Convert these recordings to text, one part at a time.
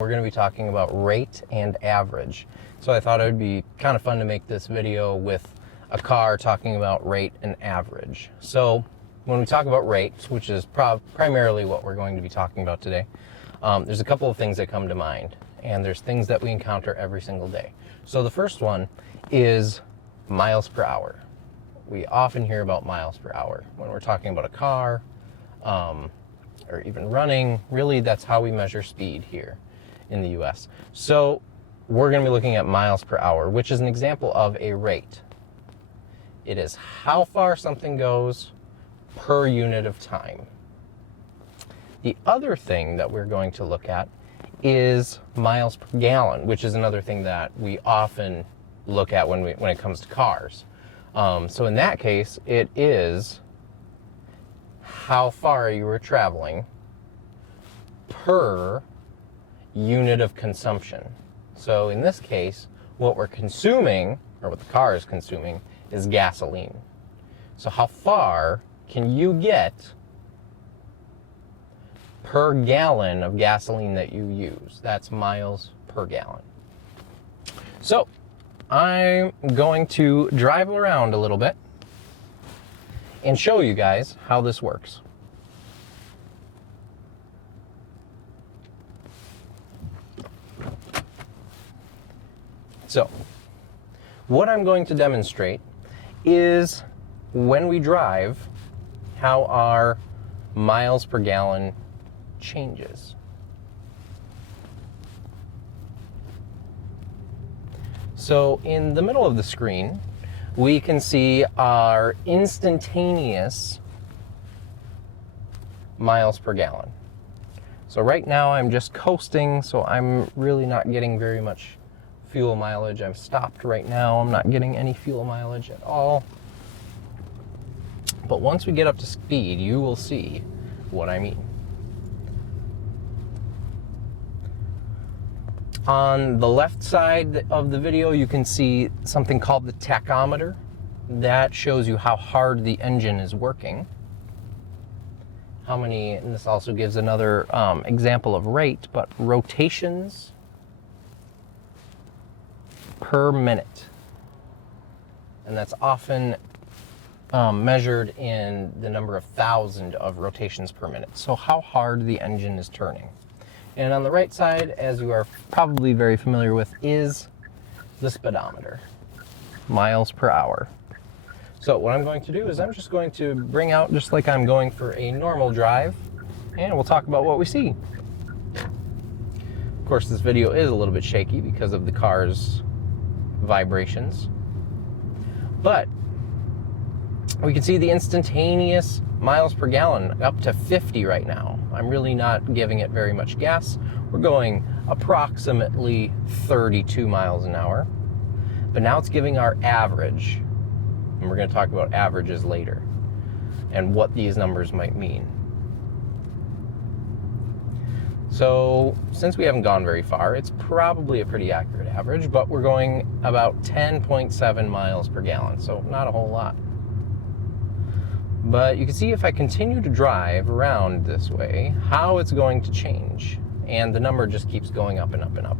We're going to be talking about rate and average. So I thought it would be kind of fun to make this video with a car talking about rate and average. So when we talk about rates, which is primarily what we're going to be talking about today, there's a couple of things that come to mind, and there's things that we encounter every single day. So the first one is miles per hour. We often hear about miles per hour when we're talking about a car or even running. Really, that's how we measure speed here in the US. So we're going to be looking at miles per hour, which is an example of a rate. It is how far something goes per unit of time. The other thing that we're going to look at is miles per gallon, which is another thing that we often look at when it comes to cars. So in that case, it is how far you were traveling per unit of consumption. So in this case, what we're consuming, or what the car is consuming, is gasoline. So how far can you get per gallon of gasoline that you use? That's miles per gallon. So I'm going to drive around a little bit and show you guys how this works. So what I'm going to demonstrate is when we drive, how our miles per gallon changes. So in the middle of the screen, we can see our instantaneous miles per gallon. So right now I'm just coasting, so I'm really not getting very much fuel mileage. I've stopped right now. I'm not getting any fuel mileage at all. But once we get up to speed, you will see what I mean. On the left side of the video, you can see something called the tachometer. That shows you how hard the engine is working. How many, and this also gives another example of rate, but rotations per minute. And that's often measured in the number of thousand of rotations per minute. So how hard the engine is turning. And on the right side, as you are probably very familiar with, is the speedometer, miles per hour. So what I'm going to do is I'm just going to bring out just like I'm going for a normal drive, and we'll talk about what we see. Of course, this video is a little bit shaky because of the car's vibrations, but we can see the instantaneous miles per gallon up to 50 right now. I'm really not giving it very much gas. We're going approximately 32 miles an hour, but now it's giving our average, and we're going to talk about averages later and what these numbers might mean. So since we haven't gone very far, it's probably a pretty accurate average, but we're going about 10.7 miles per gallon, so not a whole lot. But you can see if I continue to drive around this way, how it's going to change. And the number just keeps going up and up and up.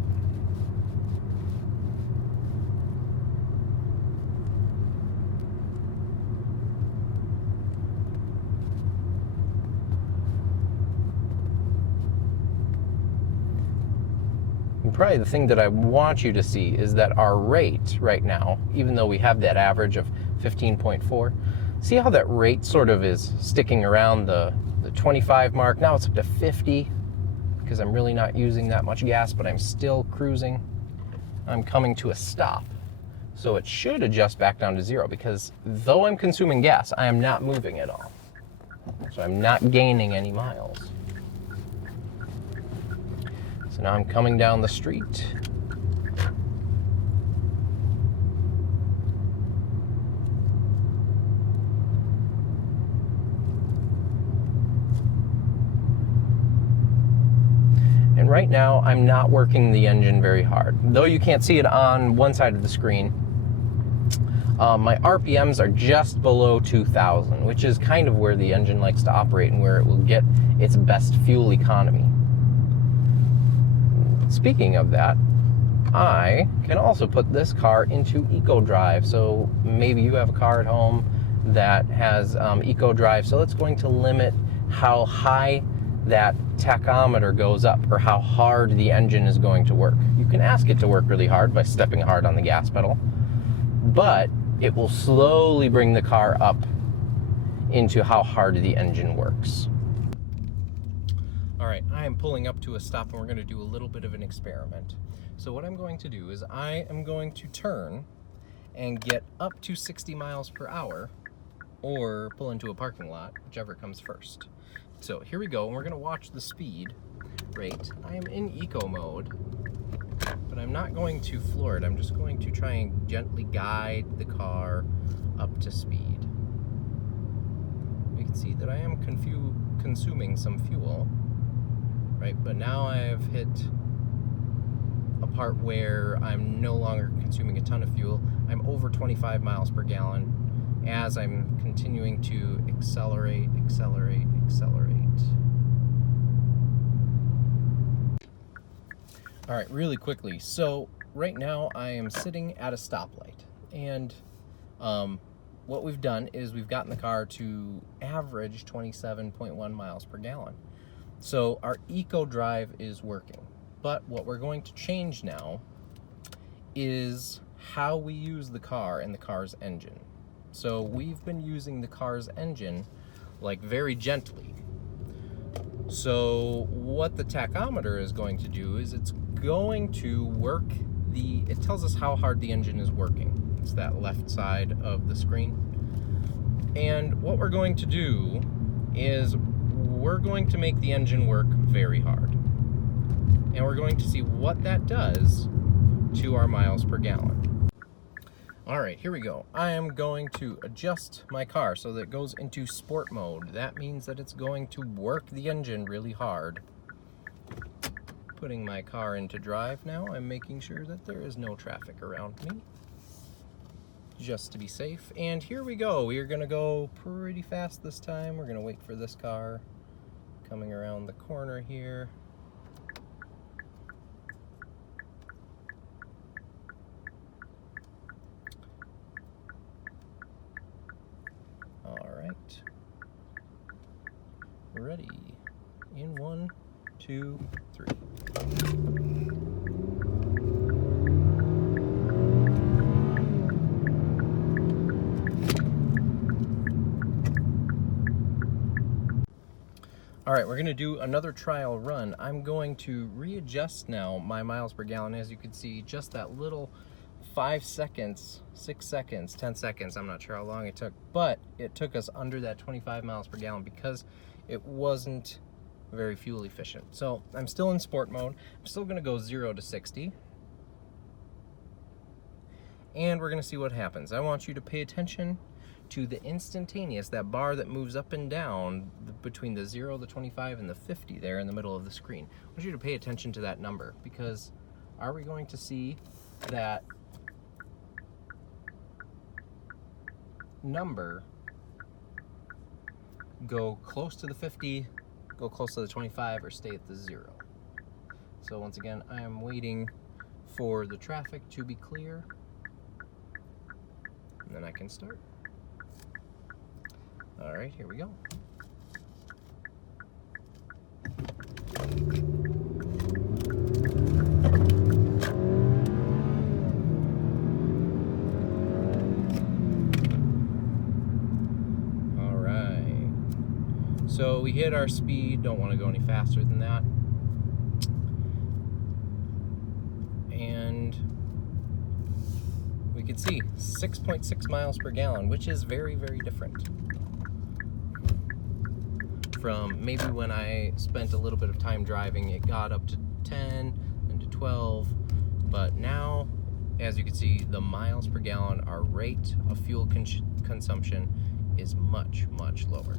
And probably the thing that I want you to see is that our rate right now, even though we have that average of 15.4, see how that rate sort of is sticking around the 25 mark. Now it's up to 50 because I'm really not using that much gas, but I'm still cruising. I'm coming to a stop. So it should adjust back down to 0 because though I'm consuming gas, I am not moving at all. So I'm not gaining any miles. So now I'm coming down the street. And right now, I'm not working the engine very hard. Though you can't see it on one side of the screen, my RPMs are just below 2,000, which is kind of where the engine likes to operate and where it will get its best fuel economy. Speaking of that, I can also put this car into EcoDrive. So maybe you have a car at home that has EcoDrive, so it's going to limit how high that tachometer goes up, or how hard the engine is going to work. You can ask it to work really hard by stepping hard on the gas pedal, but it will slowly bring the car up into how hard the engine works. All right, I am pulling up to a stop and we're going to do a little bit of an experiment. So what I'm going to do is I am going to turn and get up to 60 miles per hour, or pull into a parking lot, whichever comes first. So here we go, and we're going to watch the speed rate. I am in eco mode, but I'm not going to floor it. I'm just going to try and gently guide the car up to speed. You can see that I am consuming some fuel, right? But now I've hit a part where I'm no longer consuming a ton of fuel. I'm over 25 miles per gallon as I'm continuing to accelerate. All right, really quickly. So right now I am sitting at a stoplight, and what we've done is we've gotten the car to average 27.1 miles per gallon. So our EcoDrive is working. But what we're going to change now is how we use the car and the car's engine. So we've been using the car's engine like very gently. So what the tachometer is going to do is it's going to work it tells us how hard the engine is working. It's that left side of the screen. And what we're going to do is we're going to make the engine work very hard. And we're going to see what that does to our miles per gallon. All right, here we go. I am going to adjust my car so that it goes into sport mode. That means that it's going to work the engine really hard. Putting my car into drive now. I'm making sure that there is no traffic around me, just to be safe. And here we go. We are going to go pretty fast this time. We're going to wait for this car coming around the corner here. All right. Ready. In 1, 2, 3. All right, we're going to do another trial run. I'm going to readjust now my miles per gallon. As you can see, just that little 5 seconds, 6 seconds, 10 seconds, I'm not sure how long it took, but it took us under that 25 miles per gallon because it wasn't very fuel efficient. So I'm still in sport mode. I'm still going to go 0 to 60. And we're going to see what happens. I want you to pay attention to the instantaneous, that bar that moves up and down between the 0, the 25, and the 50 there in the middle of the screen. I want you to pay attention to that number, because are we going to see that number go close to the 50, go close to the 25, or stay at the 0? So once again, I am waiting for the traffic to be clear, and then I can start. All right, here we go. All right. So we hit our speed, don't want to go any faster than that. And we can see 6.6 miles per gallon, which is very, very different from maybe when I spent a little bit of time driving. It got up to 10 and to 12, but now, as you can see, the miles per gallon, our rate of fuel consumption is much, much lower.